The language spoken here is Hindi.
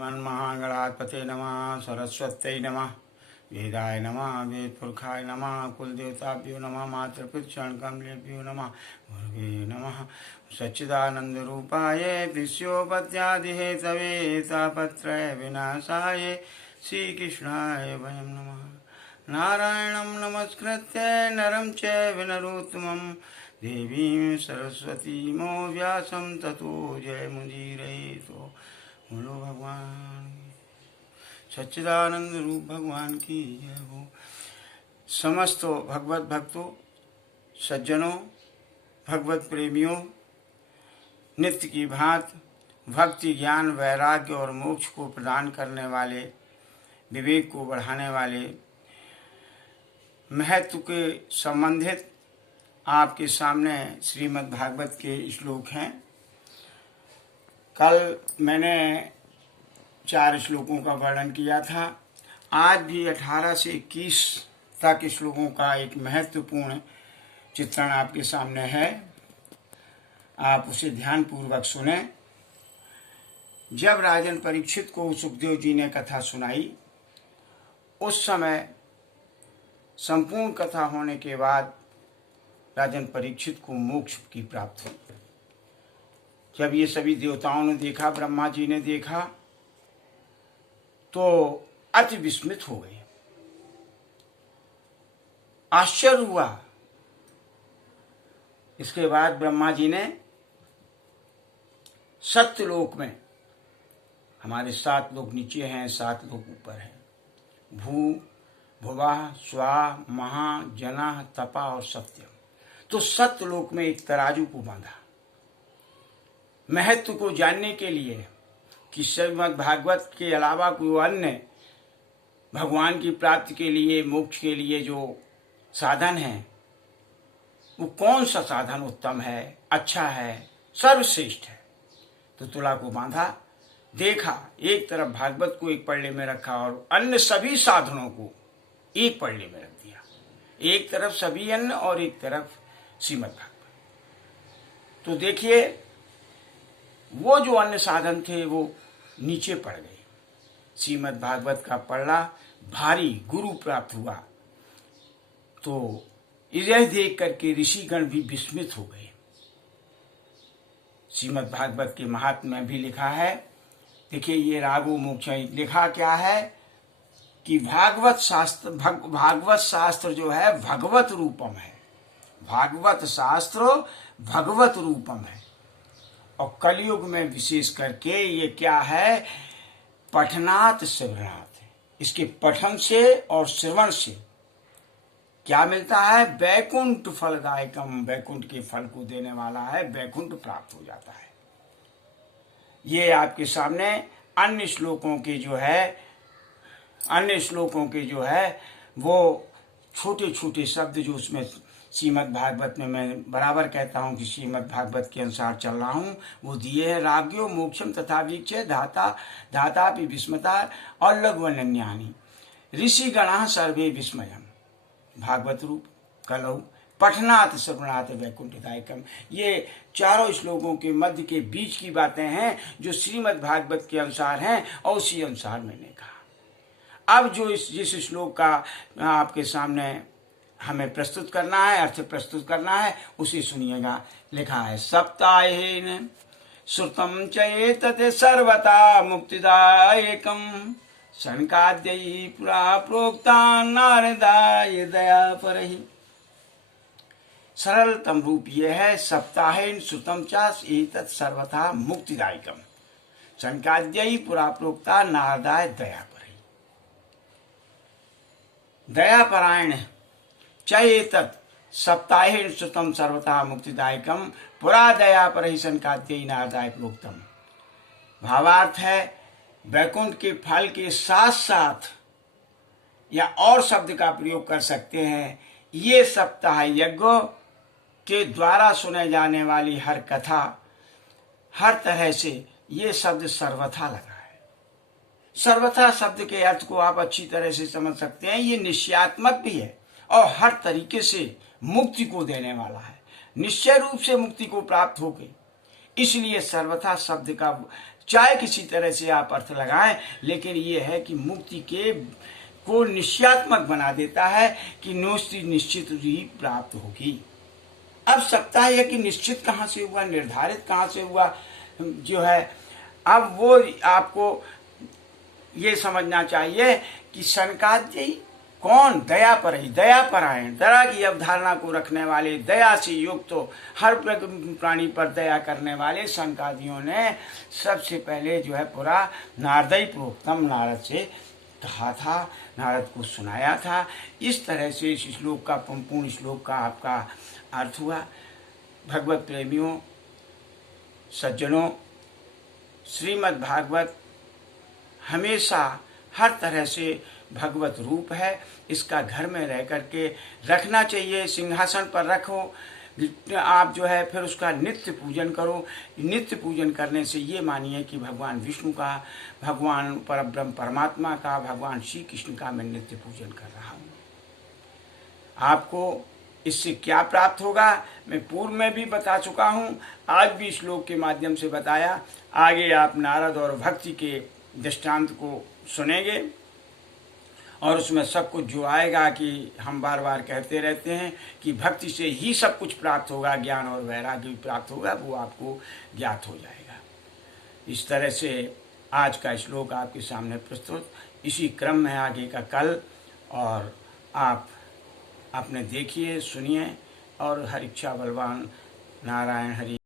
श्रीमन्महागणाधिपते नमः। सरस्वत्यै नमः। वेदाय नमः। वेदपुरुषाय नमः। कुलदेवताभ्यो नमः। मातृपितृचरणकमलेभ्यो नमः। गुरुवे नमः। सच्चिदानन्दरूपाय विश्वोपत्यादिहेतवे तापत्रय विनाशाय श्रीकृष्णाय वयं नमः। नारायणं नमस्कृत्य नरं चैव नरोत्तमं देवीं सरस्वतीं व्यासं ततो जयमुदीरयेत्। बोलो भगवान सच्चिदानंद रूप भगवान की जय हो। समस्त भगवत भक्तों, सज्जनों, भगवत प्रेमियों, नित्य की भांति भक्ति, ज्ञान, वैराग्य और मोक्ष को प्रदान करने वाले, विवेक को बढ़ाने वाले, महत्व के संबंधित आपके सामने श्रीमद् भागवत के श्लोक हैं। कल मैंने 4 श्लोकों का वर्णन किया था। आज भी 18 से 21 तक श्लोकों का एक महत्वपूर्ण चित्रण आपके सामने है। आप उसे ध्यानपूर्वक सुने। जब राजन परीक्षित को सुखदेव जी ने कथा सुनाई, उस समय संपूर्ण कथा होने के बाद राजन परीक्षित को मोक्ष की प्राप्ति हुई। जब ये सभी देवताओं ने देखा, ब्रह्मा जी ने देखा, तो अति विस्मित हो गए। आश्चर्य हुआ। इसके बाद ब्रह्मा जी ने सत्यलोक में, हमारे 7 लोग नीचे हैं, 7 लोग ऊपर हैं, भू भुवा स्वा महा जना तपा और सत्यम, तो सत्यलोक में एक तराजू को बांधा। महत्व को जानने के लिए कि श्रीमद् भागवत के अलावा कोई अन्य भगवान की प्राप्ति के लिए, मोक्ष के लिए जो साधन है, वो कौन सा साधन उत्तम है, अच्छा है, सर्वश्रेष्ठ है। तो तुला को बांधा, देखा, एक तरफ भागवत को एक पल्ले में रखा और अन्य सभी साधनों को एक पल्ले में रख दिया। एक तरफ सभी अन्य और एक तरफ श्रीमद् भागवत। तो देखिए, वो जो अन्य साधन थे वो नीचे पड़ गए। श्रीमद् भागवत का पल्ला भारी गुरु प्राप्त हुआ। तो यह देख करके ऋषिगण भी विस्मित हो गए। श्रीमद् भागवत के महात्म्य में भी लिखा है, देखिए ये रागो मोक्ष लिखा क्या है कि भागवत शास्त्र जो है भगवत रूपम है। भागवत शास्त्र भगवत रूपम है। और कलयुग में विशेष करके ये क्या है, पठनात् श्रवणात्। इसके पठन से और श्रवण से क्या मिलता है, वैकुंठ फलदायकम, वैकुंठ के फल को देने वाला है, वैकुंठ प्राप्त हो जाता है। ये आपके सामने अन्य श्लोकों के जो है वो छोटे छोटे शब्द जो उसमें श्रीमद् भागवत में, मैं बराबर कहता हूँ कि श्रीमद् भागवत के अनुसार चल रहा हूँ, वो दिए है। राज्ञो मोक्षम तथा वीक्षे धाता भी विस्मता और लघुवन्यानी ऋषि गणा सर्वे विस्मयम भागवत रूप कलौ पठनात् श्रवणात् वैकुंठदायकम। ये चारों श्लोकों के मध्य के बीच की बातें हैं जो श्रीमद् भागवत के अनुसार हैं और उसी अनुसार मैंने कहा। अब जो जिस श्लोक का आपके सामने हमें प्रस्तुत करना है, अर्थ प्रस्तुत करना है, उसे सुनिएगा। लिखा है, सप्ताहेन श्रुतम चेतते सर्वथा मुक्तिदायकम शनकाद्यै पुरा प्रोक्ता नारदाय दया परहि। सरलतम रूप यह है, सप्ताहेन श्रुतम चेतत सर्वथा मुक्तिदायकम शनकाद्यै पुरा प्रोक्ता नारदाय दया परहि। दया परायण चेतत सप्ताहेन श्रुतम सर्वथा मुक्तिदायकम पुरा दया परहि शनकाद्यै नारदाय प्रोक्तम। भावार्थ है, वैकुंठ के फल के साथ साथ या और शब्द का प्रयोग कर सकते हैं, ये सप्ताह यज्ञ के द्वारा सुने जाने वाली हर कथा, हर तरह से ये शब्द सर्वथा लगा है। सर्वथा शब्द के अर्थ को आप अच्छी तरह से समझ सकते हैं। ये निश्चयात्मक भी है और हर तरीके से मुक्ति को देने वाला है। निश्चय रूप से मुक्ति को प्राप्त हो गई। इसलिए सर्वथा शब्द का चाहे किसी तरह से आप अर्थ लगाएं, लेकिन ये है कि मुक्ति के को निश्चयात्मक बना देता है कि निश्चित ही प्राप्त होगी। अब सकता है कि निश्चित कहाँ से हुआ, निर्धारित कहाँ से हुआ जो है, अब वो आपको ये समझना चाहिए कि सनकादि कौन, दया पर ही, दया परायण, दया की अवधारणा को रखने वाले, दया से युक्त तो हर प्राणी पर दया करने वाले सनकादियों ने सबसे पहले जो है पूरा नारदई प्रोक्तम, नारद से कहा था, नारद को सुनाया था। इस तरह से इस श्लोक का, पूर्ण श्लोक का आपका अर्थ हुआ। भगवत प्रेमियों, सज्जनों, श्रीमद् भागवत हमेशा हर तरह से भगवत रूप है, इसका घर में रह करके रखना चाहिए, सिंहासन पर रखो आप जो है, फिर उसका नित्य पूजन करो। नित्य पूजन करने से ये मानिए कि भगवान विष्णु का, भगवान परब्रह्म परमात्मा का, भगवान श्री कृष्ण का मैं नित्य पूजन कर रहा हूँ। आपको इससे क्या प्राप्त होगा मैं पूर्व में भी बता चुका हूँ, आज भी श्लोक के माध्यम से बताया। आगे आप नारद और भक्ति के दृष्टांत को सुनेंगे और उसमें सब कुछ जो आएगा कि हम बार बार कहते रहते हैं कि भक्ति से ही सब कुछ प्राप्त होगा, ज्ञान और वैराग्य भी प्राप्त होगा, वो आपको ज्ञात हो जाएगा। इस तरह से आज का श्लोक आपके सामने प्रस्तुत, इसी क्रम में आगे का कल, और आप अपने देखिए, सुनिए, और हर इच्छा बलवान नारायण हरि।